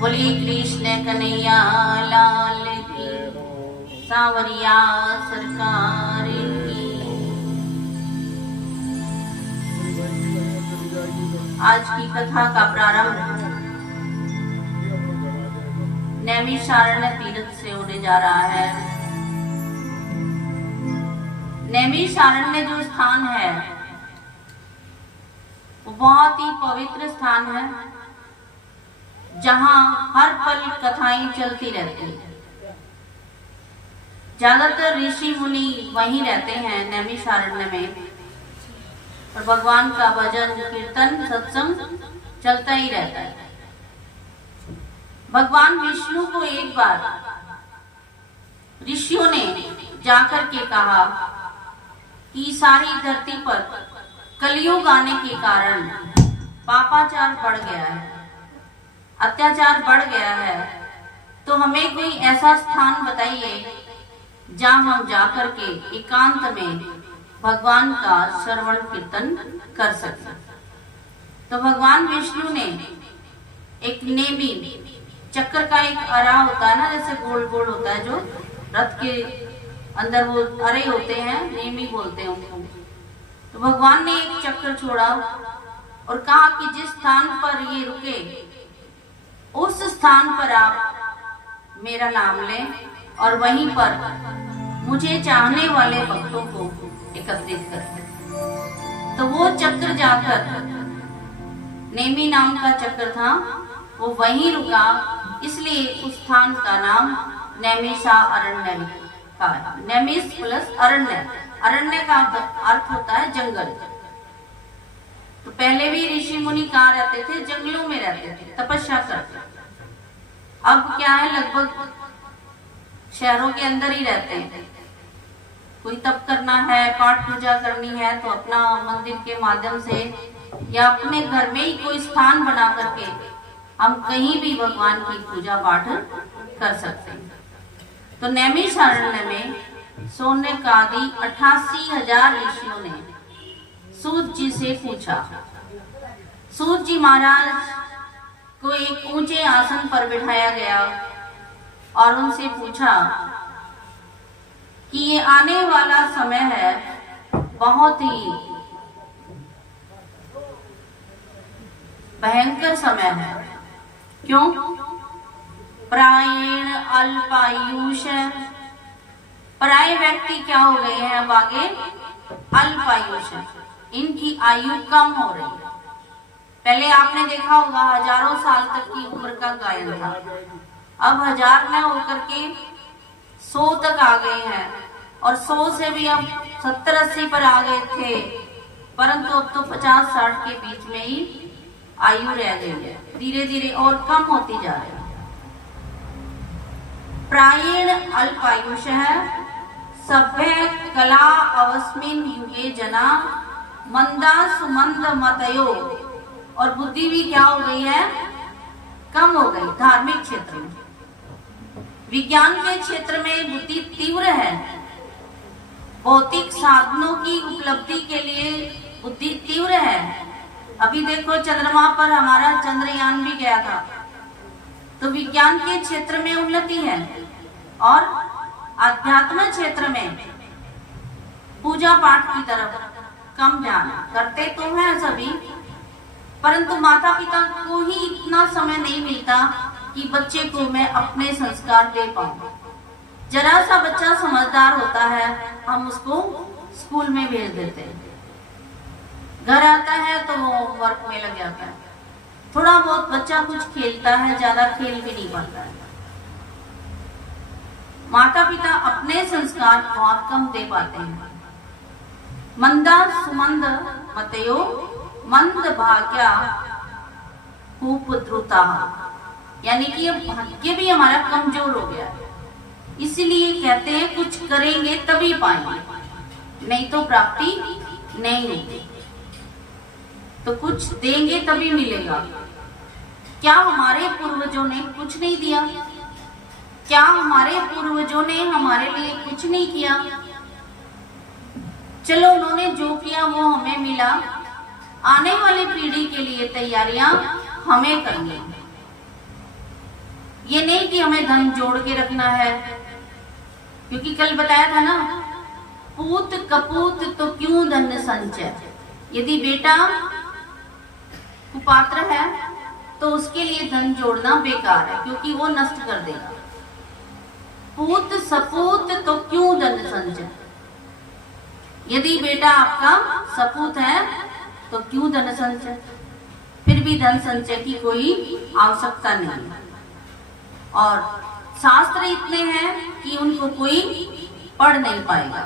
बोली कृष्ण कन्हैया लाल की, सांवरिया सरकार की। आज की कथा का प्रारंभ नैमिषारण्य तीर्थ से होने जा रहा है। नैमिषारण्य जो स्थान है वो बहुत ही पवित्र स्थान है, जहां हर पल कथाएं चलती रहती हैं। ज्यादातर ऋषि मुनि वहीं रहते हैं नैमिषारण्य में, और भगवान का भजन कीर्तन सत्संग चलता ही रहता है। भगवान विष्णु को एक बार ऋषियों ने जाकर के कहा कि सारी धरती पर कलयुग आने के कारण पापाचार बढ़ गया है, अत्याचार बढ़ गया है, तो हमें कोई ऐसा स्थान बताइए जहां हम जाकर के एकांत में भगवान का श्रवण कीर्तन कर सकते। तो भगवान विष्णु ने एक नेमी, चक्र का एक अरा होता है ना, जैसे गोल गोल होता है, जो रथ के अंदर वो अरे होते हैं, नेमी बोलते हैं उनको। तो भगवान ने एक चक्र छोड़ा और कहा कि जिस स्थान पर ये रुके उस स्थान पर आप मेरा नाम लें और वहीं पर मुझे चाहने वाले भक्तों को एकत्रित करें। तो वो चक्र जाकर, नेमी नाम का चक्र था, वो वहीं रुका, इसलिए उस स्थान का नाम नैमिषारण्य का है। नैमिष प्लस अरण्य, अरण्य का अर्थ होता है जंगल। तो पहले भी ऋषि मुनि कहाँ रहते थे? जंगलों में रहते थे, तपस्या करते। अब क्या है, लगभग शहरों के अंदर ही रहते हैं। कोई तप करना है, पाठ पूजा करनी है, तो अपना मंदिर के माध्यम से या अपने घर में ही कोई स्थान बना करके हम कहीं भी भगवान की पूजा पाठ कर सकते हैं। तो नैमिषारण्य में सौनकादि 88,000 ऋषियों ने सूत जी से पूछा। सूत जी महाराज को एक ऊंचे आसन पर बिठाया गया और उनसे पूछा कि ये आने वाला समय है बहुत ही भयंकर समय है। क्यों? प्रायेण अल्पायुष, प्राय व्यक्ति क्या हो गए हैं अब आगे? अल्पायुष, इनकी आयु कम हो रही है। पहले आपने देखा होगा हजारों साल तक की उम्र का गायन था, अब 1000 न होकर के 100 तक आ गए हैं, और 100 से भी अब 70-80 पर आ गए थे, परंतु अब तो 50-60 के बीच में ही आयु रह गई है, धीरे धीरे और कम होती जा रही है। प्रायेण अल्पायुष है, सभ्य कला अवस्मिन युगे जना, मंदा सुमंद मतयो, और बुद्धि भी क्या हो गई है? कम हो गई। धार्मिक क्षेत्र में, विज्ञान के क्षेत्र में बुद्धि तीव्र है, भौतिक साधनों की उपलब्धि के लिए बुद्धि तीव्र है। अभी देखो चंद्रमा पर हमारा चंद्रयान भी गया था, तो विज्ञान के क्षेत्र में उन्नति है। और आध्यात्म क्षेत्र में पूजा पाठ की तरफ कम ध्यान करते तो हैं सभी, परंतु माता पिता को ही इतना समय नहीं मिलता कि बच्चे को मैं अपने संस्कार दे पाऊं। जरा सा बच्चा समझदार होता है, हम उसको स्कूल में भेज देते हैं, घर आता है तो वो वर्क में लग जाता है। थोड़ा बहुत बच्चा कुछ खेलता है, ज्यादा खेल भी नहीं पाता है। माता पिता अपने संस्कार बहुत कम दे पाते हैं। मंदा सुमंद मतयो, मंद भाग्या कुपुत्रुता, यानी कि अब भाग्य भी हमारा कमजोर हो गया है। इसलिए कहते हैं कुछ करेंगे तभी पाएंगे, नहीं तो प्राप्ति नहीं होती। तो कुछ देंगे तभी मिलेगा। क्या हमारे पूर्वजों ने कुछ नहीं दिया? क्या हमारे पूर्वजों ने हमारे लिए कुछ नहीं किया? चलो उन्होंने जो किया वो हमें मिला, आने वाली पीढ़ी के लिए तैयारियां हमें करनी है। ये नहीं कि हमें धन जोड़ के रखना है, क्योंकि कल बताया था ना, पूत कपूत तो क्यों धन संचय। यदि बेटा कुपात्र है तो उसके लिए धन जोड़ना बेकार है, क्योंकि वो नष्ट कर देगा। पूत सपूत तो क्यों धन संचय। यदि बेटा आपका सपूत है तो क्यों धन संचय, फिर भी धन संचय की कोई आवश्यकता नहीं। और शास्त्र इतने हैं कि उनको कोई पढ़ नहीं पाएगा।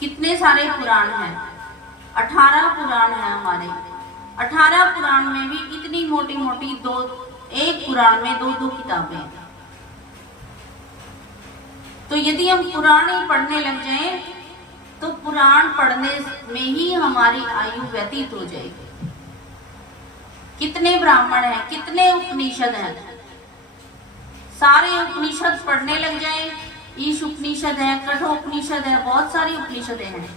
कितने सारे पुराण हैं, 18 पुराण हैं हमारे। 18 पुराण में भी इतनी मोटी मोटी एक पुराण में 2-2 किताबें हैं। तो यदि हम पुराण ही पढ़ने लग जाएं तो पुराण पढ़ने में ही हमारी आयु व्यतीत हो जाएगी। कितने ब्राह्मण हैं, कितने उपनिषद हैं, सारे उपनिषद पढ़ने लग जाएं। ईश उपनिषद है, कठोपनिषद है, बहुत सारी उपनिषदें हैं।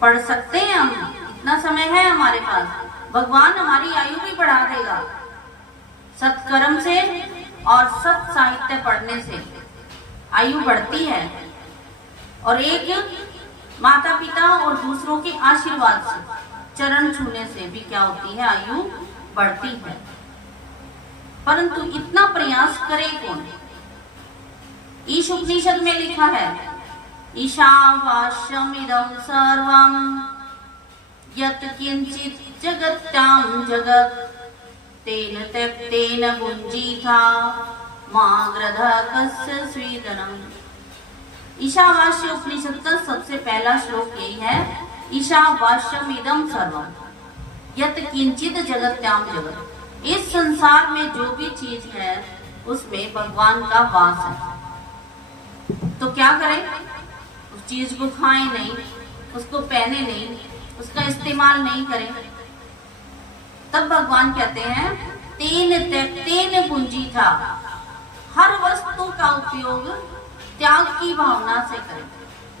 पढ़ सकते हैं हम, इतना समय है हमारे पास। भगवान हमारी आयु भी बढ़ा देगा सत्कर्म से और सत साहित्य पढ़ने से आयु बढ़ती है। और एक माता पिता और दूसरों के आशीर्वाद से, चरण छूने से भी क्या होती है, आयु बढ़ती है। परंतु इतना प्रयास करे कौन। ईश उपनिषद में लिखा है, ईशावास्यमिदं सर्वं यत् किंचित जगत्यां जगत् तेन त्यक्तेन भुञ्जीथा मा ग्रधः कस्य स्वीदनम्। ईशावास्य उपनिषद का सबसे पहला श्लोक यही है, ईशावास्यमिदं सर्वं यत् किंचित जगत्यां जगत्। इस संसार में जो भी चीज है उसमें भगवान का वास है। तो क्या करें, उस चीज को खाएं नहीं, उसको पहने नहीं, उसका इस्तेमाल नहीं करें। तब भगवान कहते हैं, तेन त्यक्तेन भुञ्जीथा। हर वस्तु का उपयोग त्याग की भावना से करें।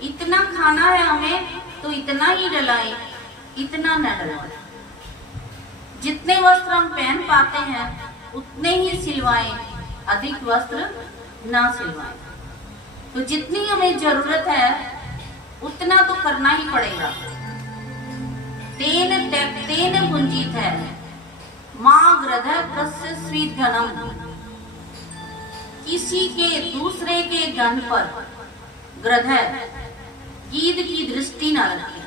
इतना खाना है हमें तो इतना ही डलाएं, इतना न डलाएं। जितने वस्त्र हम पहन पाते हैं उतने ही सिलवाएं, अधिक वस्त्र ना सिलवाएं। तो जितनी हमें जरूरत है उतना तो करना ही पड़ेगा। तेन त्यक्तेन भुञ्जीथ है माँ ग्रधः कस्य स्वीधनम्। किसी के दूसरे के धन पर ग्रधः गीध की दृष्टि न रखें।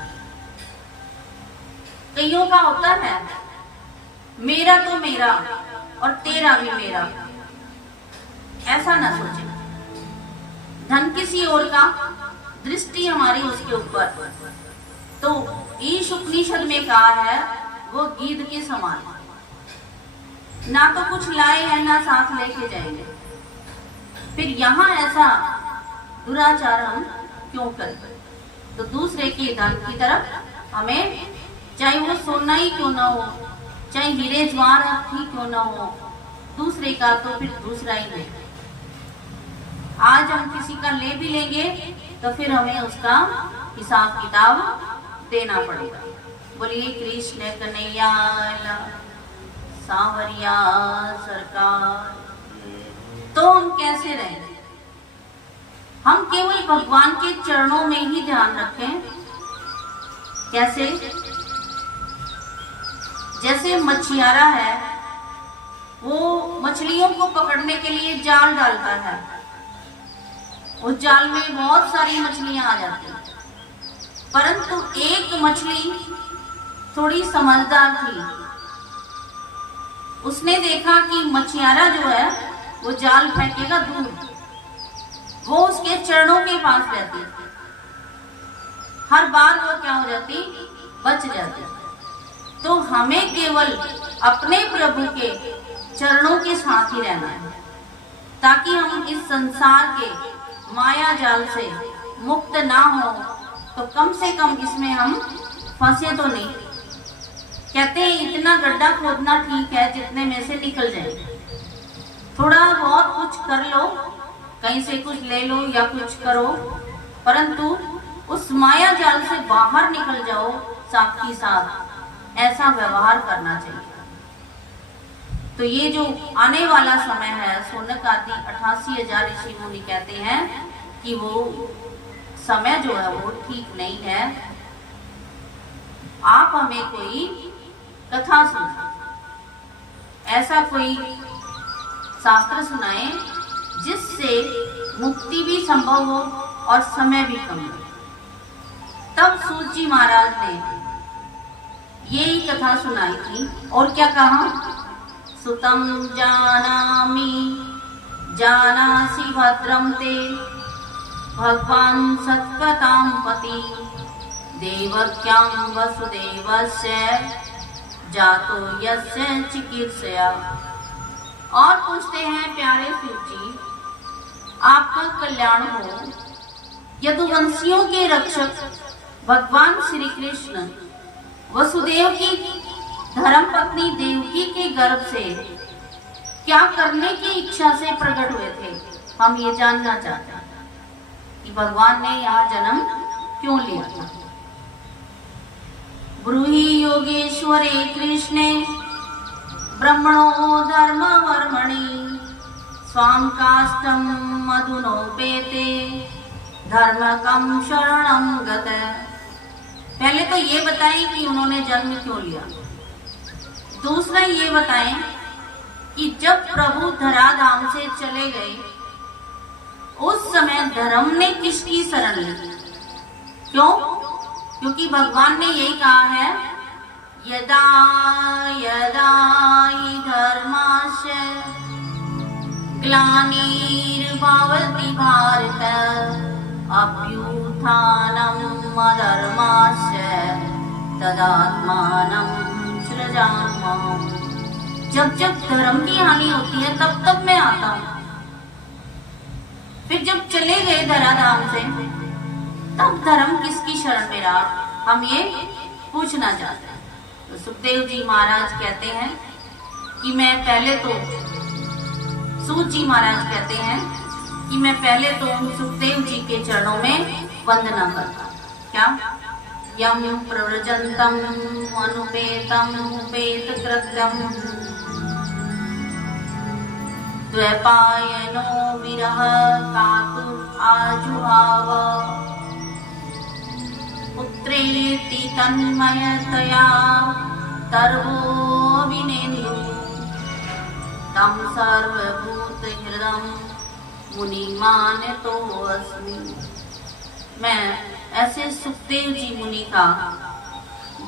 कईयों का होता है, मेरा तो मेरा और तेरा भी मेरा, ऐसा ना सोचें। धन किसी और का, दृष्टि हमारी उसके ऊपर। तो ईश उपनिषद में कहा है, वो गीध के समान, ना तो कुछ लाए हैं ना साथ लेके जाएंगे। फिर यहाँ ऐसा दुराचार हम क्यों करें। तो दूसरे के धन की तरफ हमें, चाहे वो सोना ही क्यों ना हो, चाहे हीरे जवाहरात ही क्यों ना हो, दूसरे का तो फिर दूसरा ही ले। आज हम किसी का ले भी लेंगे तो फिर हमें उसका हिसाब किताब देना पड़ेगा। बोलिए कृष्ण कन्हैया सांवरिया सरकार। तो हम कैसे रहें, हम केवल भगवान के चरणों में ही ध्यान रखें। कैसे, जैसे मछियारा है, वो मछलियों को पकड़ने के लिए जाल डालता है। उस जाल में बहुत सारी मछलियां आ जाती हैं, परंतु एक मछली थोड़ी समझदार थी। उसने देखा कि मछियारा जो है वो जाल फेंकेगा दूर, वो उसके चरणों के पास रहती, हर बार वो क्या हो जाती, बच जाती। तो हमें केवल अपने प्रभु के चरणों के साथ ही रहना है, ताकि हम इस संसार के माया जाल से मुक्त ना हो। तो कम से कम इसमें हम फंसे तो नहीं। कहते हैं इतना गड्ढा खोदना ठीक है जितने में से निकल जाए। थोड़ा बहुत कुछ कर लो, कहीं से कुछ ले लो या कुछ करो, परंतु उस माया जाल से बाहर निकल जाओ साथ ही साथ। ऐसा व्यवहार करना चाहिए। तो ये जो आने वाला समय है, शौनक आदि 88,000 ऋषि मुनि कहते हैं कि वो समय जो है वो ठीक नहीं है। आप हमें कोई कथा सुनाए, ऐसा कोई शास्त्र सुनाए जिससे मुक्ति भी संभव हो और समय भी कम हो। तब सूत जी महाराज ने यही कथा सुनाई थी और क्या कहा, सुतम जानामि जानासि भद्रम ते भगवान सत्वतां पति देवक्यां वसुदेवस्य जातो यस्य चिकीर्षया। और पूछते हैं प्यारे सूत जी, आपका कल्याण हो। यदुवंशियों के रक्षक भगवान श्री कृष्ण वसुदेव की धर्म पत्नी देवकी के गर्भ से क्या करने की इच्छा से प्रकट हुए थे? हम ये जानना चाहते हैं कि भगवान ने यहाँ जन्म क्यों लिया था। ब्रूहि योगेश्वरे कृष्णे ब्रह्मणो धर्म वर्मणि स्वाम काष्ठम मधुनोपेते धर्मकम शरणं गत। पहले तो ये बताएं कि उन्होंने जन्म क्यों लिया। दूसरा ये बताएं कि जब प्रभु धराधाम से चले गए उस समय धर्म ने किसकी शरण ली? क्यों? क्योंकि भगवान ने यही कहा है, यदा यदा हि धर्मस्य ग्लानिर्भवति भारत अभ्युत्थानम् अधर्मस्य तदात्मानं सृजाम्यहम्। जब जब धर्म की हानि होती है तब तब मैं आता हूँ। फिर जब चले गए धराधाम से तब धर्म किसकी शरण में रहा? हम ये पूछना चाहते हैं। तो सुखदेव जी महाराज कहते हैं कि मैं पहले तो, सूत जी महाराज कहते हैं कि मैं पहले तो सुखदेव जी के चरणों में वंदना करता। क्या? यम प्रव्रजंतम अनुपेतम उपेत कृत्यम द्वैपायनो विरह कातुर आजुहाव पुत्रेति तन्मयतया तर्वो विनेन्दु तम सर्वभूत हृदयं मुनिमानतो अस्मि। मैं ऐसे सुखदेव जी मुनि का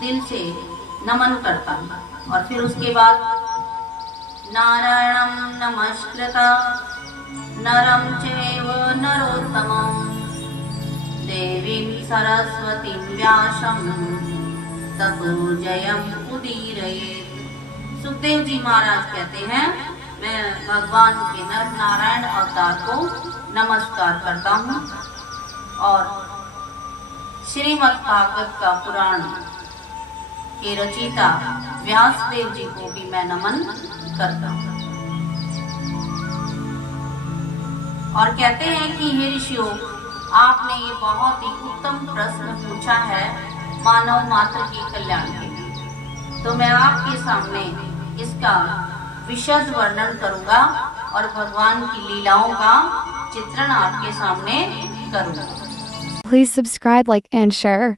दिल से नमन करता हूँ। और फिर उसके बाद नारायणं नमस्कृत नरं चैव नरोत्तमं देवीं सरस्वतीं व्यासं ततो जयम् उदीरयेत्। सुखदेव जी महाराज कहते हैं, मैं भगवान के नर नारायण अवतार को नमस्कार करता हूँ और श्रीमद् भागवत का पुराण के रचयिता व्यासदेव जी को भी मैं नमन करता हूँ। और कहते हैं कि हे ऋषियों, आपने ये बहुत ही उत्तम प्रश्न पूछा है मानव मात्र के कल्याण के लिए। तो मैं आपके सामने इसका विशद वर्णन करूंगा और भगवान की लीलाओं का चित्रण आपके सामने करूंगा। Please subscribe, like, and share.